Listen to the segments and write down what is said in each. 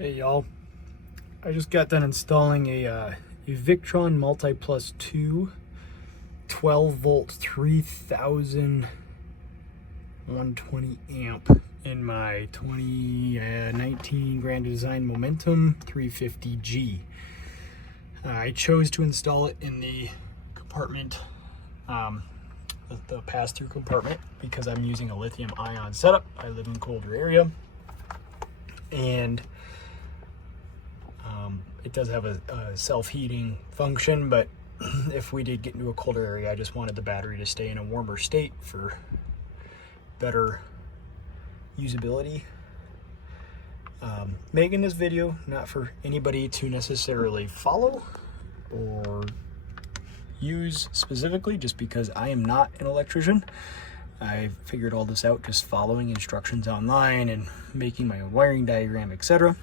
Hey y'all, I just got done installing a Victron MultiPlus II 12 volt 3120 amp in my 2019 Grand Design Momentum 350G. I chose to install it in the compartment, the pass-through compartment, because I'm using a lithium ion setup. I live in a colder area, and it does have a self-heating function, but if we did get into a colder area, I just wanted the battery to stay in a warmer state for better usability. Making this video not for anybody to necessarily follow or use specifically, just because I am not an electrician. I figured all this out just following instructions online and making my own wiring diagram, etc.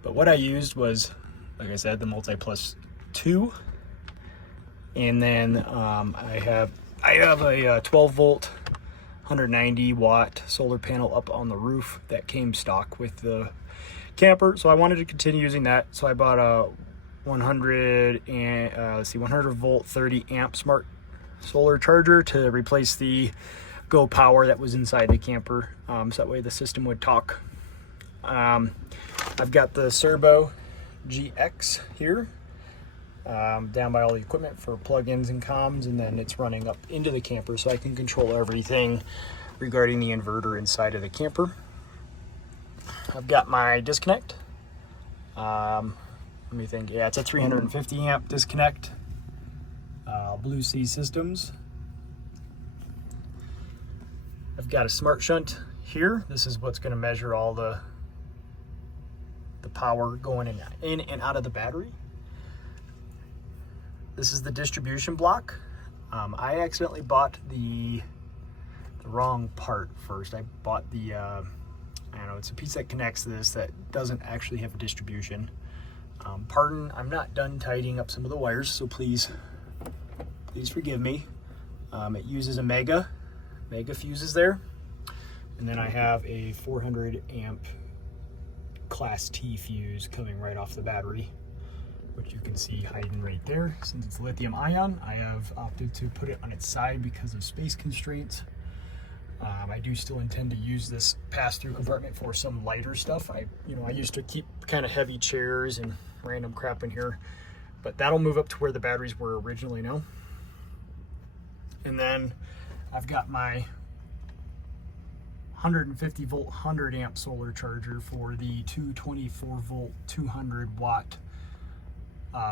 But what I used was, like I said, the MultiPlus II, and then I have a 12 volt 190 watt solar panel up on the roof that came stock with the camper, so I wanted to continue using that. So I bought a 100 volt 30 amp SmartSolar charger to replace the Go Power that was inside the camper, so that way the system would talk. I've got the Cerbo GX here, down by all the equipment for plugins and comms, and then it's running up into the camper so I can control everything regarding the inverter inside of the camper. I've got my disconnect. Let me think. Yeah, it's a 350 amp disconnect. Blue Sea Systems. I've got a SmartShunt here. This is what's going to measure all the power going in and out of the battery. This is the distribution block. I accidentally bought the wrong part first. I bought the I don't know, it's a piece that connects this that doesn't actually have a distribution. Pardon, I'm not done tidying up some of the wires, so please forgive me. It uses a mega fuses there, and then I have a 400 amp Class T fuse coming right off the battery, which you can see hiding right there. Since it's lithium ion, I have opted to put it on its side because of space constraints. I do still intend to use this pass-through compartment for some lighter stuff. I used to keep kind of heavy chairs and random crap in here, but that'll move up to where the batteries were originally now. And then I've got my 150 volt 100 amp solar charger for the 224 volt 200 watt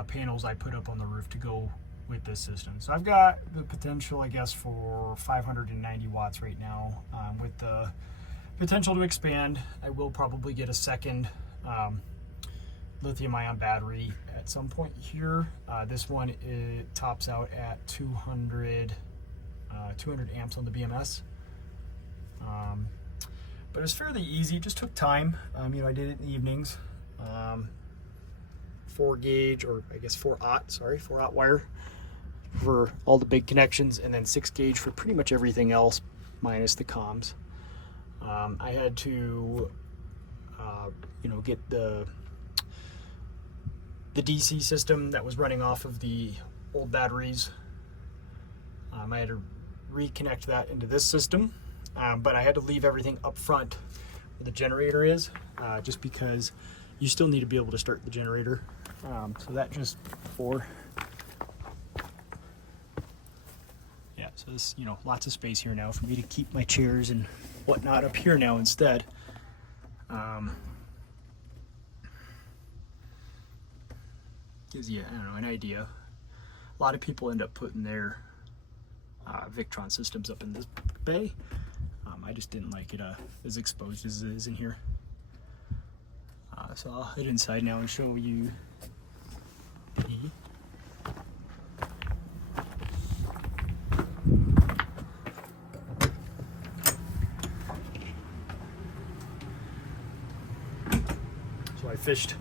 panels I put up on the roof to go with this system. So I've got the potential, I guess, for 590 watts right now, with the potential to expand. I will probably get a second lithium ion battery at some point here. This one, it tops out at 200 amps on the BMS. But it was fairly easy. It just took time. I did it in the evenings. 4 gauge, or I guess 4-aught wire for all the big connections, and then 6 gauge for pretty much everything else minus the comms. I had to get the DC system that was running off of the old batteries. I had to reconnect that into this system, but I had to leave everything up front where the generator is, just because you still need to be able to start the generator. So that just for, yeah, so this, lots of space here now for me to keep my chairs and whatnot up here now instead. Gives you, an idea. A lot of people end up putting their Victron systems up in this bay. I just didn't like it as exposed as it is in here. So I'll head inside now and show you So I fished.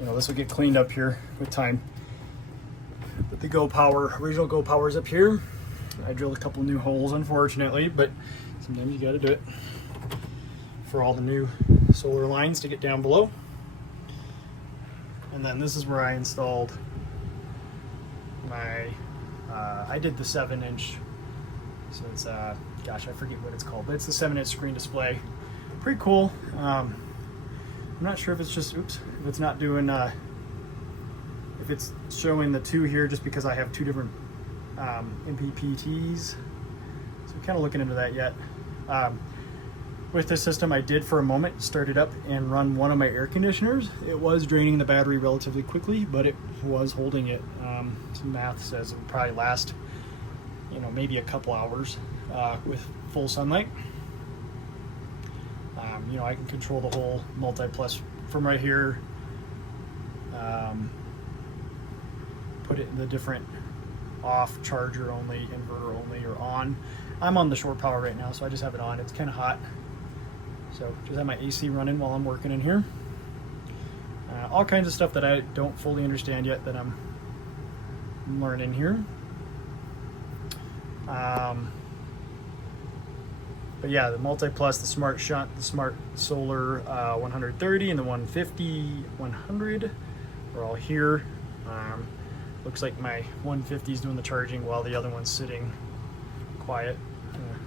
This will get cleaned up here with time. But the original Go Power's up here. I drilled a couple new holes, unfortunately, but sometimes you gotta do it. for all the new solar lines to get down below. And then this is where I installed my, I did the 7-inch, so it's, gosh, I forget what it's called, but it's the 7-inch screen display. Pretty cool. I'm not sure if it's just, oops, if it's not doing, if it's showing the 2 here just because I have 2 different MPPTs. So I'm kind of looking into that yet. With this system, I did for a moment start it up and run one of my air conditioners. It was draining the battery relatively quickly, but it was holding it. Some math says it would probably last, you know, maybe a couple hours with full sunlight. You know, I can control the whole MultiPlus from right here. Put it in the different off, charger only, inverter only, or on. I'm on the short power right now, so I just have it on. It's kind of hot. So just have my AC running while I'm working in here. All kinds of stuff that I don't fully understand yet that I'm learning here. But yeah, the MultiPlus, the SmartShunt, the SmartSolar 130, and the 150-100 are all here. Looks like my 150 is doing the charging while the other one's sitting quiet,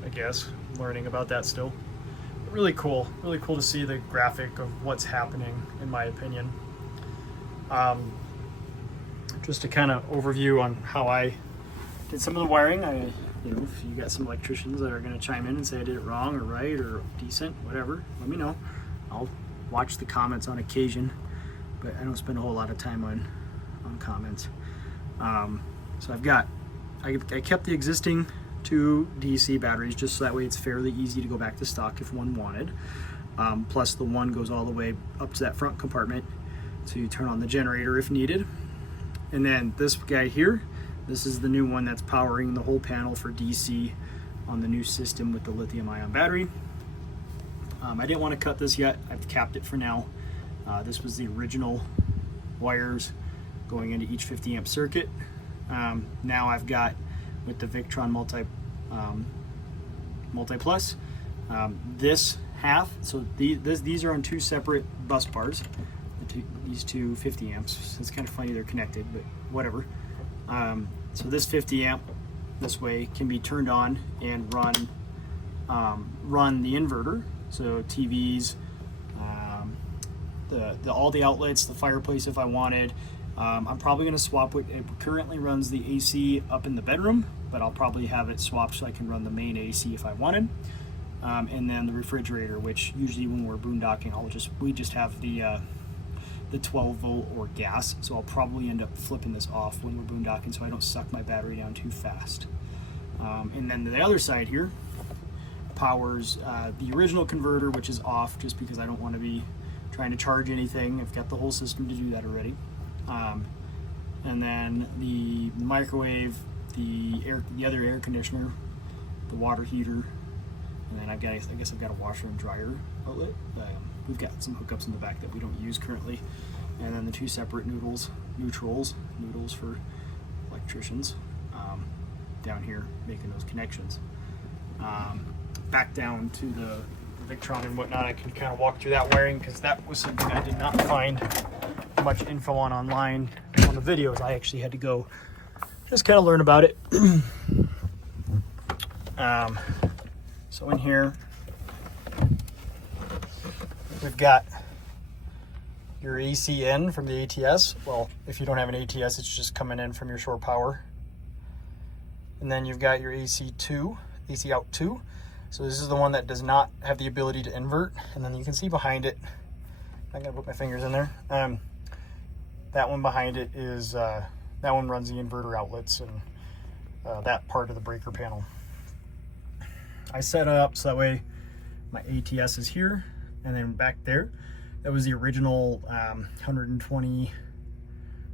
I guess. Learning about that still. Really cool to see the graphic of what's happening, in my opinion. Just to kind of overview on how I did some of the wiring. You know, if you got some electricians that are going to chime in and say I did it wrong or right or decent, whatever, let me know. I'll watch the comments on occasion, but I don't spend a whole lot of time on comments. So I kept the existing 2 DC batteries just so that way it's fairly easy to go back to stock if one wanted. Plus the one goes all the way up to that front compartment to turn on the generator if needed. And then this guy here, this is the new one that's powering the whole panel for DC on the new system with the lithium ion battery. I didn't want to cut this yet. I've capped it for now. This was the original wires going into each 50 amp circuit. Now I've got, with the Victron MultiPlus, this half, so these are on 2 separate bus bars, these two 50 amps. It's kind of funny they're connected, but whatever. So this 50 amp this way can be turned on and run the inverter, so TVs, all the outlets, the fireplace if I wanted. I'm probably going to swap it currently runs the AC up in the bedroom, but I'll probably have it swapped so I can run the main AC if I wanted. And then the refrigerator, which usually when we're boondocking, we just have the 12 volt or gas, so I'll probably end up flipping this off when we're boondocking so I don't suck my battery down too fast. And then the other side here powers the original converter, which is off just because I don't want to be trying to charge anything. I've got the whole system to do that already. And then the microwave, the other air conditioner, the water heater, and then I guess I've got a washer and dryer outlet. We've got some hookups in the back that we don't use currently, and then the 2 separate neutrals for electricians down here making those connections. Back down to the Victron and whatnot, I can kind of walk through that wiring because that was something I did not find much info on online on the videos. I actually had to go just kind of learn about it. So in here we've got your AC in from the ATS. Well, if you don't have an ATS, it's just coming in from your shore power. And then you've got your AC out 2. So this is the one that does not have the ability to invert. And then you can see behind it, I'm gonna put my fingers in there. That one behind it is, that one runs the inverter outlets and that part of the breaker panel. I set it up so that way my ATS is here, and then back there, that was the original 120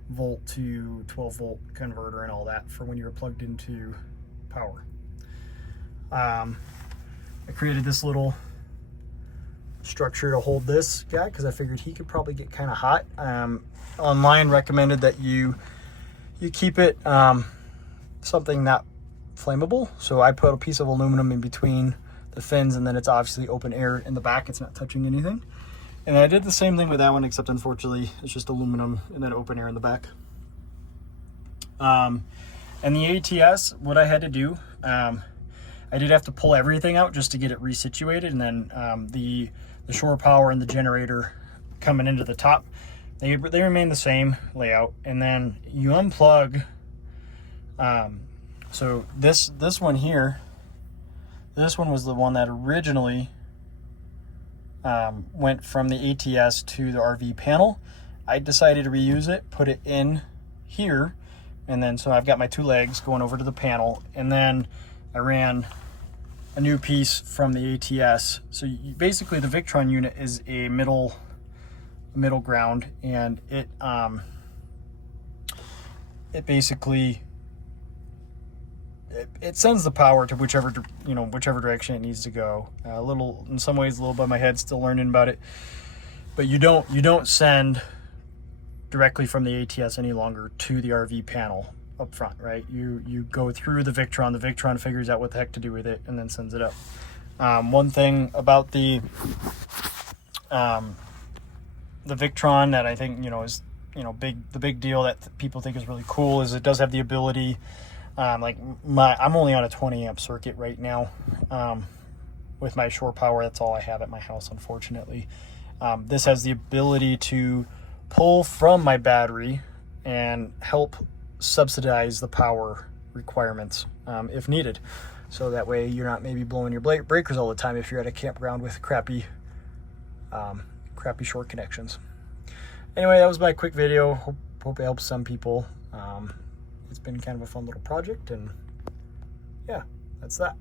volt to 12 volt converter and all that for when you were plugged into power. I created this little structure to hold this guy because I figured he could probably get kind of hot. Online recommended that you keep it something not flammable, so I put a piece of aluminum in between fins, and then it's obviously open air in the back. It's not touching anything. And I did the same thing with that one, except unfortunately it's just aluminum and then open air in the back. And the ATS, what I had to do, I did have to pull everything out just to get it resituated, and then the shore power and the generator coming into the top, they remain the same layout. And then you unplug. So this one here, this one was the one that originally went from the ATS to the RV panel. I decided to reuse it, put it in here, and then so I've got my 2 legs going over to the panel, and then I ran a new piece from the ATS. So basically the Victron unit is a middle ground, and it basically it sends the power to whichever direction it needs to go. A little, in some ways, a little by my head, still learning about it. But you don't send directly from the ATS any longer to the RV panel up front, right? You go through the Victron. The Victron figures out what the heck to do with it and then sends it up. One thing about the Victron that I think is the big deal that people think is really cool is it does have the ability. I'm only on a 20 amp circuit right now with my shore power. That's all I have at my house, unfortunately. This has the ability to pull from my battery and help subsidize the power requirements if needed. So that way you're not maybe blowing your breakers all the time if you're at a campground with crappy short connections. Anyway, that was my quick video. Hope it helps some people. It's been kind of a fun little project, and yeah, that's that.